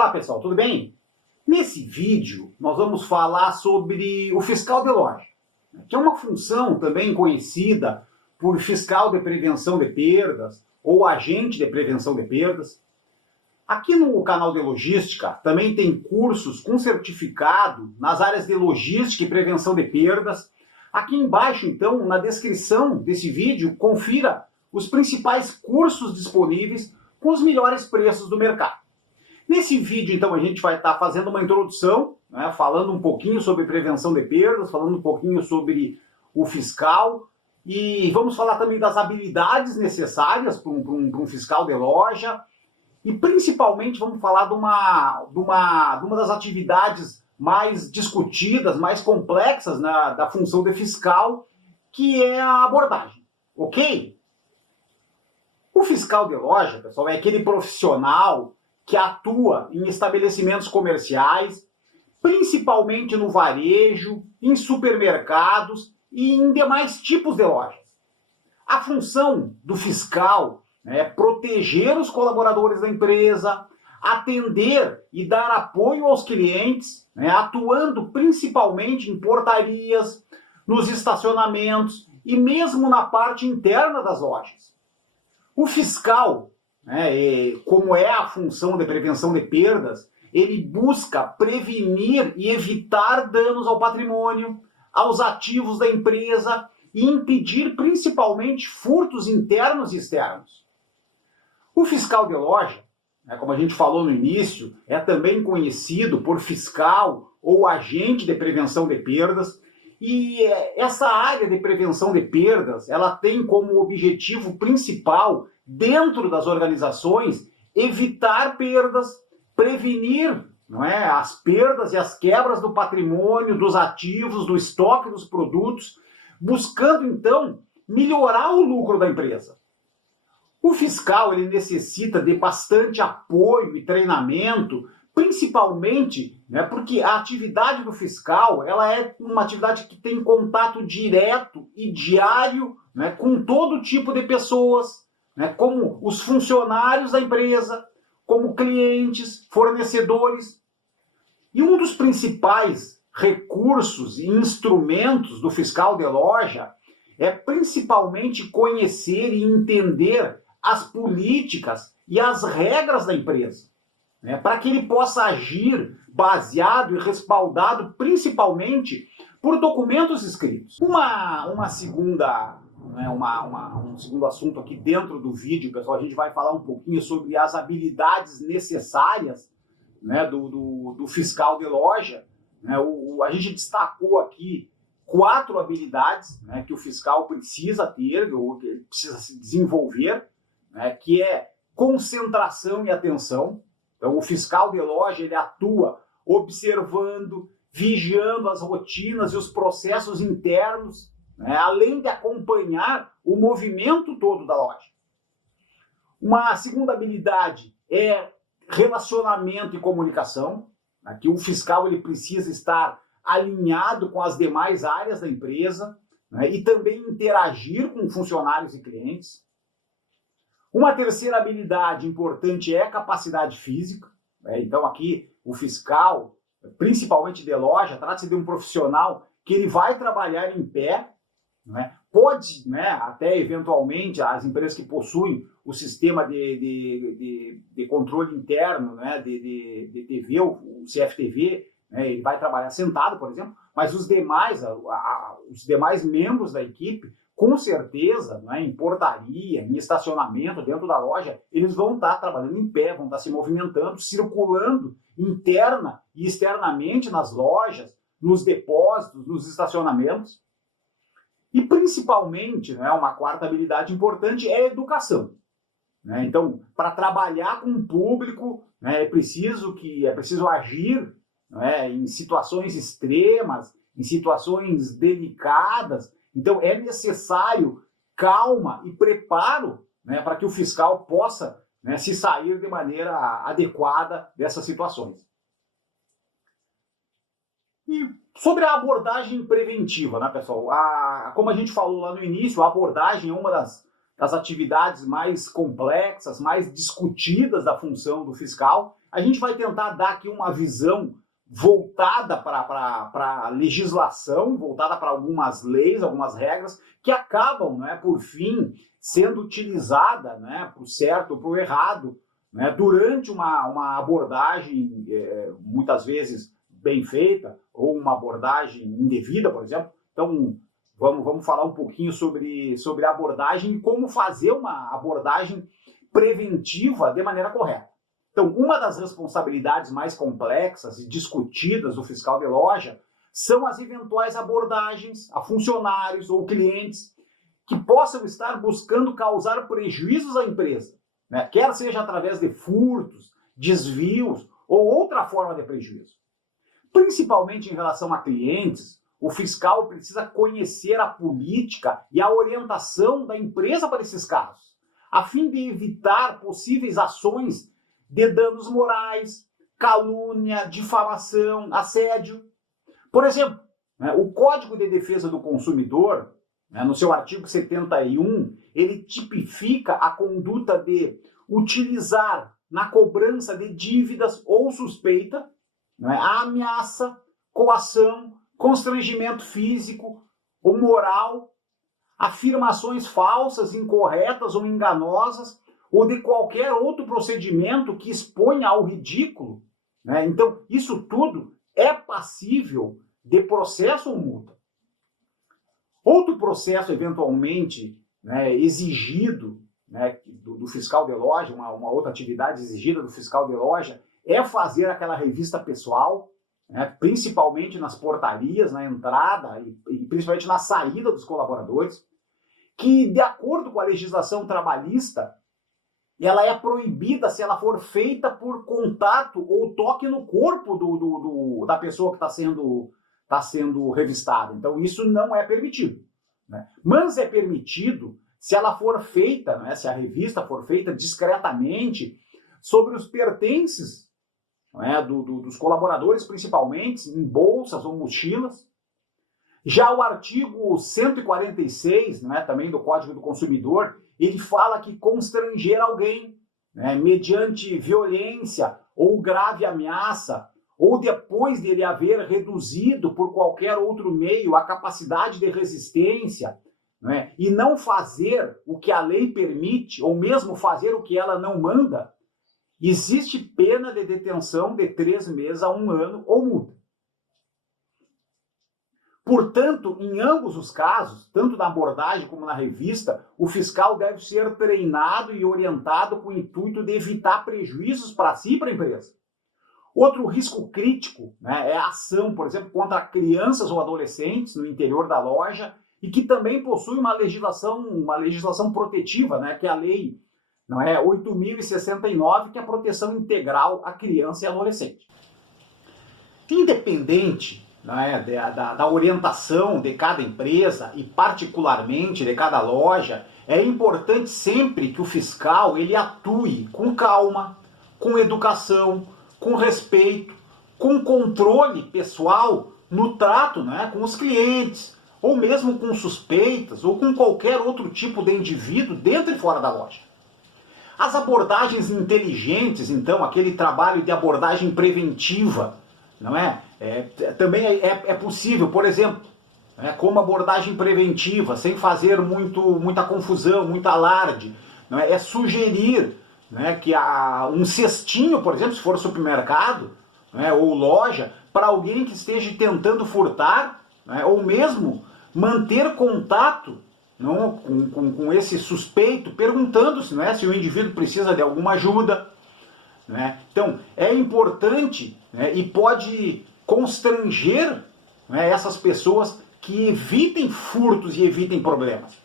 Olá pessoal, tudo bem? Nesse vídeo nós vamos falar sobre o fiscal de loja, que é uma função também conhecida por fiscal de prevenção de perdas ou agente de prevenção de perdas. Aqui no canal de logística também tem cursos com certificado nas áreas de logística e prevenção de perdas. Aqui embaixo, então, na descrição desse vídeo, confira os principais cursos disponíveis com os melhores preços do mercado. Nesse vídeo, então, a gente vai estar fazendo uma introdução, falando um pouquinho sobre prevenção de perdas, falando um pouquinho sobre o fiscal, e vamos falar também das habilidades necessárias para um fiscal de loja, e principalmente vamos falar de uma das atividades mais discutidas, mais complexas da função de fiscal, que é a abordagem, ok? O fiscal de loja, pessoal, é aquele profissional que atua em estabelecimentos comerciais, principalmente no varejo, em supermercados e em demais tipos de lojas. A função do fiscal é proteger os colaboradores da empresa, atender e dar apoio aos clientes, atuando principalmente em portarias, nos estacionamentos e mesmo na parte interna das lojas. O fiscal, como é a função de prevenção de perdas, ele busca prevenir e evitar danos ao patrimônio, aos ativos da empresa e impedir principalmente furtos internos e externos. O fiscal de loja, como a gente falou no início, é também conhecido por fiscal ou agente de prevenção de perdas. E essa área de prevenção de perdas, ela tem como objetivo principal, dentro das organizações, evitar perdas, prevenir as perdas e as quebras do patrimônio, dos ativos, do estoque dos produtos, buscando, então, melhorar o lucro da empresa. O fiscal ele necessita de bastante apoio e treinamento, principalmente porque a atividade do fiscal ela é uma atividade que tem contato direto e diário com todo tipo de pessoas, como os funcionários da empresa, como clientes, fornecedores. E um dos principais recursos e instrumentos do fiscal de loja é principalmente conhecer e entender as políticas e as regras da empresa, para que ele possa agir baseado e respaldado principalmente por documentos escritos. Um segundo assunto aqui dentro do vídeo, pessoal, a gente vai falar um pouquinho sobre as habilidades necessárias do fiscal de loja. A gente destacou aqui 4 habilidades que o fiscal precisa ter, ou que ele precisa se desenvolver, que é concentração e atenção. Então, o fiscal de loja ele atua observando, vigiando as rotinas e os processos internos, além de acompanhar o movimento todo da loja. Uma segunda habilidade é relacionamento e comunicação. Aqui o fiscal ele precisa estar alinhado com as demais áreas da empresa e também interagir com funcionários e clientes. Uma terceira habilidade importante é a capacidade física. Então aqui o fiscal, principalmente de loja, trata-se de um profissional que ele vai trabalhar em pé. Pode, até eventualmente, as empresas que possuem o sistema de controle interno, de TV, o CFTV, ele vai trabalhar sentado, por exemplo, mas os demais membros da equipe, com certeza, em portaria, em estacionamento, dentro da loja, eles vão estar trabalhando em pé, vão estar se movimentando, circulando interna e externamente nas lojas, nos depósitos, nos estacionamentos. E principalmente, uma quarta habilidade importante é a educação. Então, para trabalhar com o público, é preciso agir em situações extremas, em situações delicadas. Então, é necessário calma e preparo para que o fiscal possa se sair de maneira adequada dessas situações. E sobre a abordagem preventiva, pessoal? Como a gente falou lá no início, a abordagem é uma das atividades mais complexas, mais discutidas da função do fiscal, a gente vai tentar dar aqui uma visão voltada para a legislação, voltada para algumas leis, algumas regras, que acabam, né, por fim, sendo utilizada, né, para o certo ou para o errado, né, durante uma abordagem, muitas vezes bem feita, ou uma abordagem indevida, por exemplo. Então, vamos falar um pouquinho sobre a abordagem e como fazer uma abordagem preventiva de maneira correta. Então, uma das responsabilidades mais complexas e discutidas do fiscal de loja são as eventuais abordagens a funcionários ou clientes que possam estar buscando causar prejuízos à empresa, né? Quer seja através de furtos, desvios ou outra forma de prejuízo. Principalmente em relação a clientes, o fiscal precisa conhecer a política e a orientação da empresa para esses casos, a fim de evitar possíveis ações de danos morais, calúnia, difamação, assédio. Por exemplo, né, o Código de Defesa do Consumidor, né, no seu artigo 71, ele tipifica a conduta de utilizar na cobrança de dívidas ou suspeita, né, a ameaça, coação, constrangimento físico ou moral, afirmações falsas, incorretas ou enganosas, ou de qualquer outro procedimento que exponha ao ridículo, né? Então, isso tudo é passível de processo ou multa. Outro processo, eventualmente, né, exigido, né, do fiscal de loja, uma outra atividade exigida do fiscal de loja, é fazer aquela revista pessoal, né, principalmente nas portarias, na entrada e principalmente na saída dos colaboradores, que, de acordo com a legislação trabalhista, ela é proibida se ela for feita por contato ou toque no corpo da pessoa que está sendo revistada. Então, isso não é permitido, né? Mas é permitido se ela for feita, né, se a revista for feita discretamente sobre os pertences, né, dos colaboradores, principalmente, em bolsas ou mochilas. Já o artigo 146, né, também do Código do Consumidor, ele fala que constranger alguém, né, mediante violência ou grave ameaça, ou depois de ele haver reduzido por qualquer outro meio a capacidade de resistência, né, e não fazer o que a lei permite, ou mesmo fazer o que ela não manda, existe pena de detenção de 3 meses a 1 ano ou multa. Portanto, em ambos os casos, tanto na abordagem como na revista, o fiscal deve ser treinado e orientado com o intuito de evitar prejuízos para si e para a empresa. Outro risco crítico, né, é a ação, por exemplo, contra crianças ou adolescentes no interior da loja e que também possui uma legislação protetiva, né, que é a lei 8.069, que é a proteção integral à criança e adolescente. Independente, né, da orientação de cada empresa e particularmente de cada loja, é importante sempre que o fiscal ele atue com calma, com educação, com respeito, com controle pessoal no trato, né, com os clientes, ou mesmo com suspeitas, ou com qualquer outro tipo de indivíduo dentro e fora da loja. As abordagens inteligentes, então, aquele trabalho de abordagem preventiva, não é? Também é possível, por exemplo, como abordagem preventiva, sem fazer muita confusão, muito alarde, não é? É sugerir, né, que há um cestinho, por exemplo, se for supermercado, né, ou loja, para alguém que esteja tentando furtar, né, ou mesmo manter contato, não, com esse suspeito, perguntando-se, né, se o indivíduo precisa de alguma ajuda. Né? Então, é importante, né, e pode constranger, né, essas pessoas que evitem furtos e evitem problemas.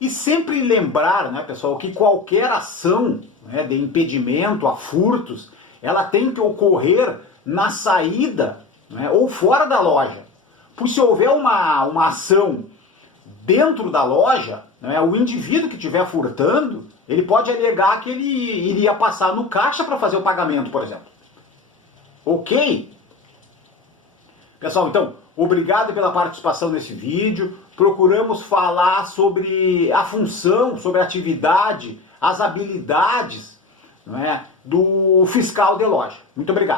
E sempre lembrar, né, pessoal, que qualquer ação, né, de impedimento a furtos, ela tem que ocorrer na saída, né, ou fora da loja. Pois se houver uma ação dentro da loja, né, o indivíduo que estiver furtando, ele pode alegar que ele iria passar no caixa para fazer o pagamento, por exemplo. Ok? Pessoal, então, obrigado pela participação nesse vídeo. Procuramos falar sobre a função, sobre a atividade, as habilidades, não é, do fiscal de loja. Muito obrigado.